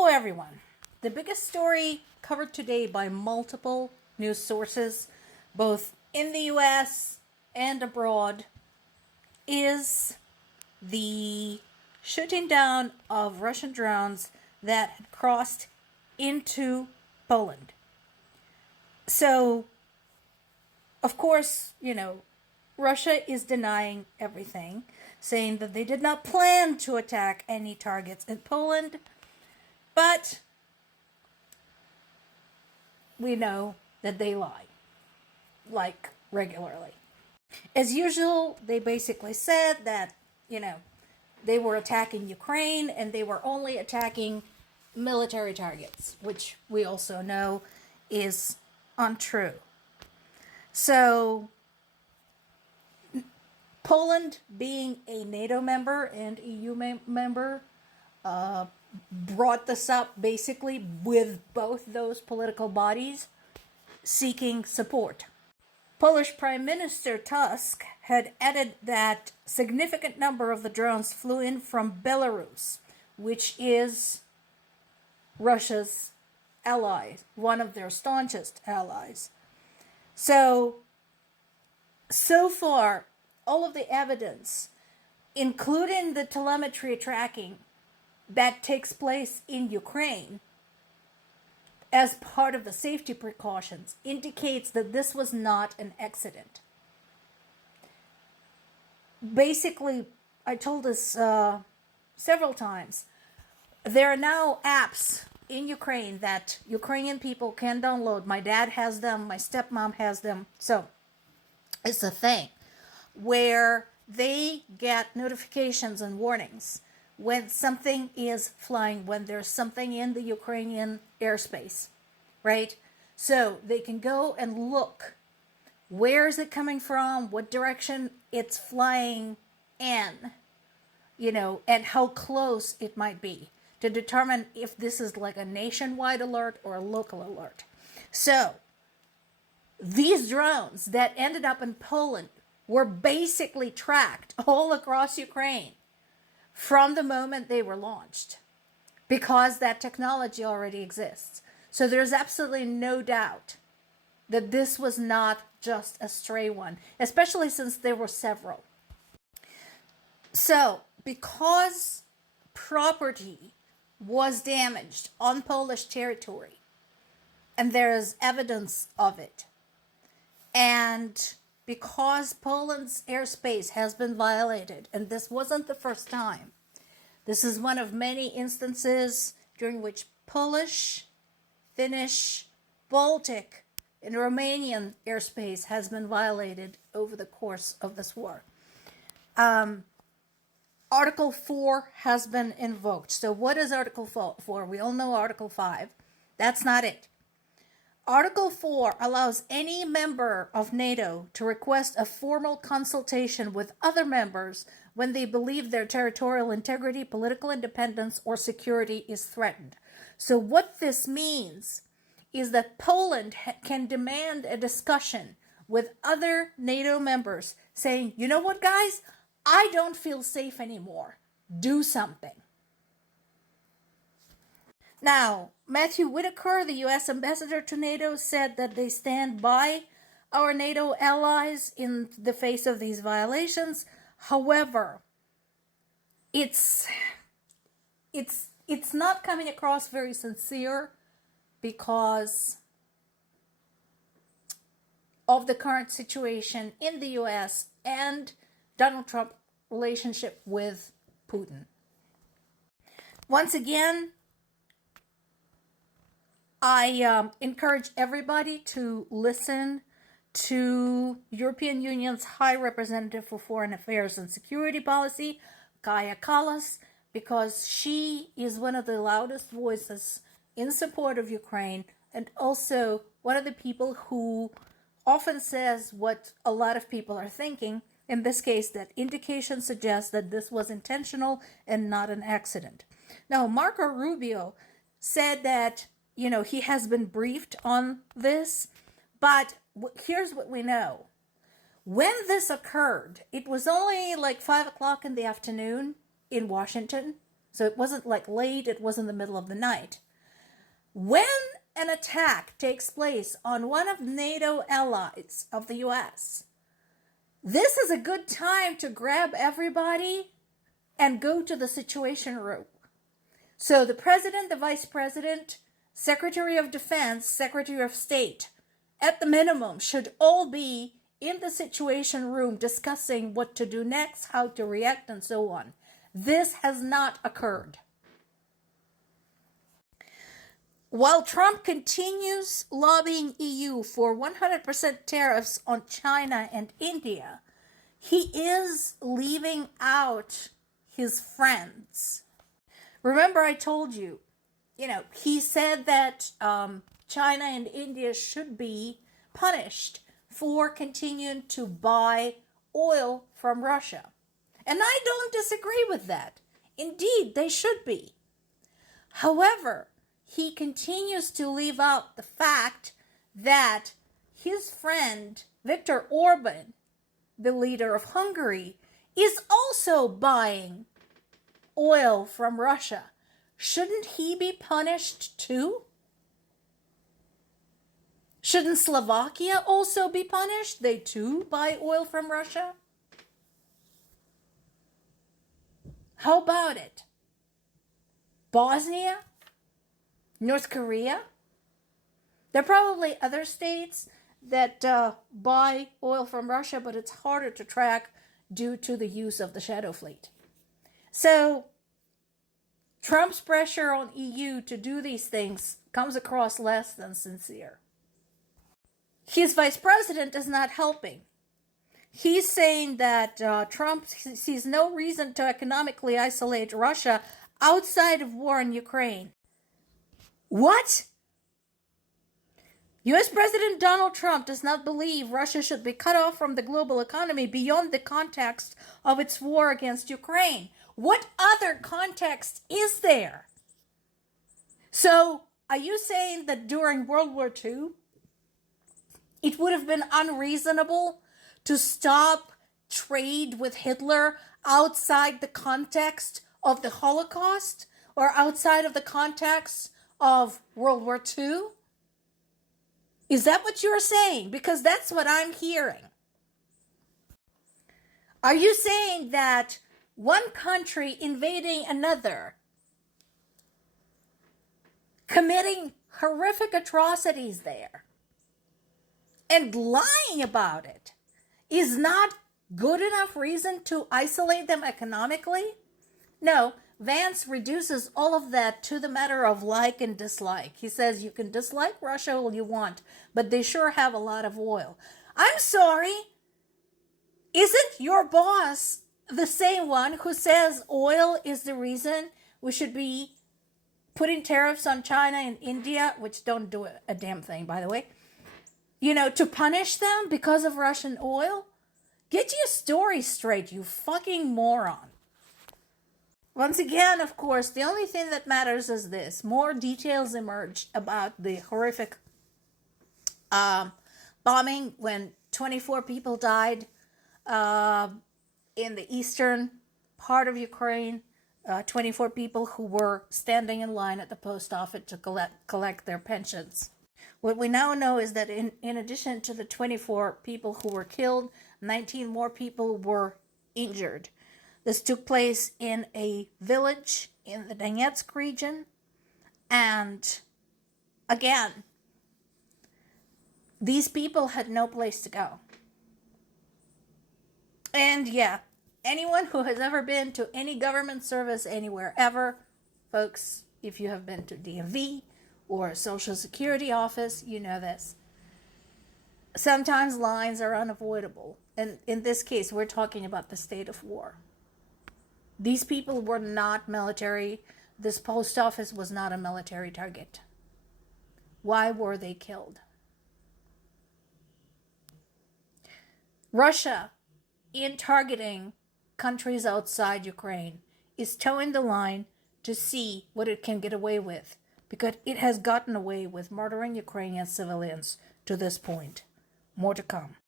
Hello, everyone. The biggest story covered today by multiple news sources, both in the US and abroad, is the shooting down of Russian drones that had crossed into Poland. So, of course, Russia is denying everything, saying that they did not plan to attack any targets in Poland, but we know that they lie, like regularly. As usual, they basically said that, they were attacking Ukraine and they were only attacking military targets, which we also know is untrue. So, Poland, being a NATO member and EU member, brought this up basically with both those political bodies seeking support. Polish Prime Minister Tusk had added that significant number of the drones flew in from Belarus, which is Russia's ally, one of their staunchest allies. So far, all of the evidence, including the telemetry tracking that takes place in Ukraine as part of the safety precautions, indicates that this was not an accident. Basically, I told this several times, there are now apps in Ukraine that Ukrainian people can download. My dad has them, my stepmom has them. So it's a thing where they get notifications and warnings when something is flying, when there's something in the Ukrainian airspace, right? So they can go and look, where is it coming from, what direction it's flying in, and how close it might be, to determine if this is like a nationwide alert or a local alert. So these drones that ended up in Poland were basically tracked all across Ukraine from the moment they were launched, because that technology already exists. So there's absolutely no doubt that this was not just a stray one, especially since there were several. So because property was damaged on Polish territory, and there is evidence of it, and because Poland's airspace has been violated, and this wasn't the first time. This is one of many instances during which Polish, Finnish, Baltic, and Romanian airspace has been violated over the course of this war. Article 4 has been invoked. So what is Article 4? We all know Article 5. That's not it. Article 4 allows any member of NATO to request a formal consultation with other members when they believe their territorial integrity, political independence, or security is threatened. So what this means is that Poland can demand a discussion with other NATO members saying, you know what, guys? I don't feel safe anymore. Do something. Now, Matthew Whitaker, the U.S. ambassador to NATO, said that they stand by our NATO allies in the face of these violations. However, it's not coming across very sincere because of the current situation in the U.S. and Donald Trump's relationship with Putin. Once again, I encourage everybody to listen to European Union's High Representative for Foreign Affairs and Security Policy, Kaja Kallas, because she is one of the loudest voices in support of Ukraine, and also one of the people who often says what a lot of people are thinking, in this case, that indications suggest that this was intentional and not an accident. Now, Marco Rubio said that he has been briefed on this, but here's what we know. When this occurred, it was only like 5 o'clock in the afternoon in Washington, So it wasn't like late, it wasn't the middle of the night. When an attack takes place on one of NATO allies of the US, this is a good time to grab everybody and go to the Situation Room. So the president, the vice president, secretary of defense, secretary of state, at the minimum, should all be in the Situation Room discussing what to do next, how to react, and so on. This has not occurred. While Trump continues lobbying EU for 100% tariffs on China and India, he is leaving out his friends. Remember, I told you, he said that China and India should be punished for continuing to buy oil from Russia. And I don't disagree with that. Indeed, they should be. However, he continues to leave out the fact that his friend Viktor Orban, the leader of Hungary, is also buying oil from Russia. Shouldn't he be punished too? Shouldn't Slovakia also be punished? They too buy oil from Russia? How about it? Bosnia? North Korea? There are probably other states that buy oil from Russia, but it's harder to track due to the use of the shadow fleet. So Trump's pressure on EU to do these things comes across less than sincere. His vice president is not helping. He's saying that Trump sees no reason to economically isolate Russia outside of war in Ukraine. What? U.S. President Donald Trump does not believe Russia should be cut off from the global economy beyond the context of its war against Ukraine. What other context is there? So, are you saying that during World War II, it would have been unreasonable to stop trade with Hitler outside the context of the Holocaust or outside of the context of World War II? Is that what you're saying? Because that's what I'm hearing. Are you saying that one country invading another, committing horrific atrocities there, and lying about it is not good enough reason to isolate them economically? No, Vance reduces all of that to the matter of like and dislike. He says you can dislike Russia all you want, but they sure have a lot of oil. I'm sorry. Isn't your boss the same one who says oil is the reason we should be putting tariffs on China and India, which don't do a damn thing, by the way, to punish them because of Russian oil? Get your story straight, you fucking moron. Once again, of course, the only thing that matters is this. More details emerged about the horrific bombing when 24 people died in the eastern part of Ukraine. 24 people who were standing in line at the post office to collect their pensions. What we now know is that in addition to the 24 people who were killed, 19 more people were injured. This took place in a village in the Donetsk region. And again, these people had no place to go. And yeah, anyone who has ever been to any government service anywhere ever, folks, if you have been to DMV or a Social Security office, you know this. Sometimes lines are unavoidable. And in this case, we're talking about the state of war. These people were not military. This post office was not a military target. Why were they killed? Russia, in targeting countries outside Ukraine, is towing the line to see what it can get away with, because it has gotten away with murdering Ukrainian civilians to this point. More to come.